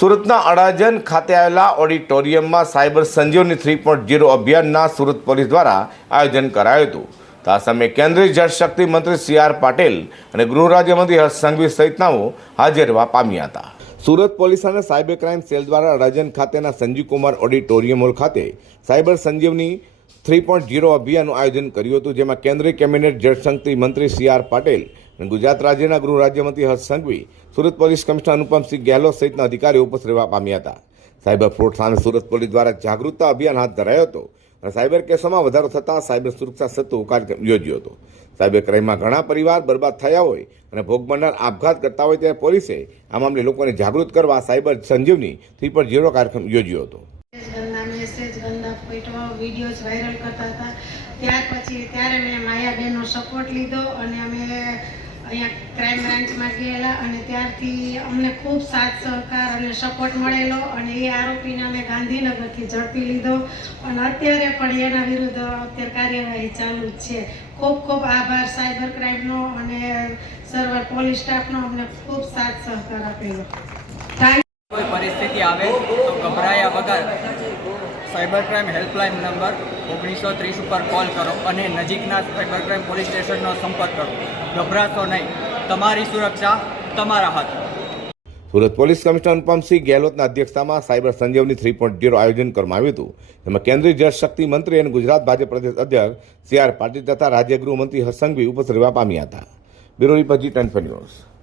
સુરતના અડાજન ખાતે આવેલા ઓડિટોરિયમમાં cyber Sanjeevani three point zero અભિયાનના સુરત પોલીસ દ્વારા આયોજન કરાયું હતું. તો આ સમયે કેન્દ્રીય જળશક્તિ મંત્રી સી આર પાટીલ અને ગૃહ રાજ્યમંત્રી હર્ષ સંઘવી સહિતનાઓ હાજર પામ્યા હતા. સુરત પોલીસ અને સાયબર ક્રાઇમ સેલ દ્વારા અડાજન ખાતેના સંજીવકુમાર ઓડિટોરિયમ હોલ ખાતે cyber Sanjeevani three point zero અભિયાનનું આયોજન કર્યું હતું, જેમાં કેન્દ્રીય કેબિનેટ જળશક્તિ મંત્રી સી આર પાટીલ ગુજરાત રાજ્યના ગૃહ રાજ્યમંત્રી હર્ષ સંઘવી, સુરત પોલીસ કમિશનર અનુપમસિંહ ગેહલોત સહિતના અધિકારીઓ ઉપસ્થિત રહેવા પામ્યા હતા. સાયબર ફ્રોડ સામે સુરત પોલીસ દ્વારા જાગૃતતા અભિયાન હાથ ધરાયો હતો અને સાયબર કેસોમાં વધારો થતાં સાયબર સુરક્ષા સત્તુ કાર્યક્રમ યોજ્યો હતો. સાયબર ક્રાઇમમાં ઘણા પરિવાર બરબાદ થયા હોય અને ભોગ બનનાર આપઘાત કરતા હોય ત્યારે પોલીસે આ મામલે લોકોને જાગૃત કરવા સાયબર સંજીવની થ્રી પર ઝીરો કાર્યક્રમ યોજ્યો હતો. ત્યાર પછી ત્યારે મેં માયાબેનનો સપોર્ટ લીધો અને અહીંયા ક્રાઇમ બ્રાન્ચમાં ગયેલા અને ત્યારથી અમને ખૂબ સાથ સહકાર અને સપોર્ટ મળેલો અને એ આરોપીને અમે ગાંધીનગરથી ઝડપી લીધો. અને અત્યારે પણ એના વિરુદ્ધ અત્યારે કાર્યવાહી ચાલુ જ છે. ખૂબ ખૂબ આભાર સાયબર ક્રાઇમનો અને સર્વર પોલીસ સ્ટાફનો અમને ખૂબ સાથ સહકાર આપેલો. કોઈ પરિસ્થિતિ આવે તો ગભરાયા વગર સાયબર ક્રાઇમ હેલ્પલાઇન નંબર ઓગણીસો ત્રીસ ઉપર કોલ કરો અને નજીકના સાયબર ક્રાઇમ પોલીસ સ્ટેશનનો સંપર્ક કરો. ગભરાશો નહીં. તમારી સુરક્ષા તમારા હાથ. સુરત પોલીસ કમિશનર અનુપમસિંહ ગેહલોતના અધ્યક્ષતામાં cyber Sanjeevani three point zero આયોજન કરવામાં આવ્યું હતું. જેમાં કેન્દ્રીય જળશક્તિ મંત્રી અને ગુજરાત ભાજપ પ્રદેશ અધ્યક્ષ સી આર પાટીલ તથા રાજ્ય ગૃહમંત્રી હર્ષ સંઘવી ઉપસ્થિત રહેવા પામ્યા હતા. બ્યુરો રિપોર્ટ જી ટેન્ફન ન્યૂઝ.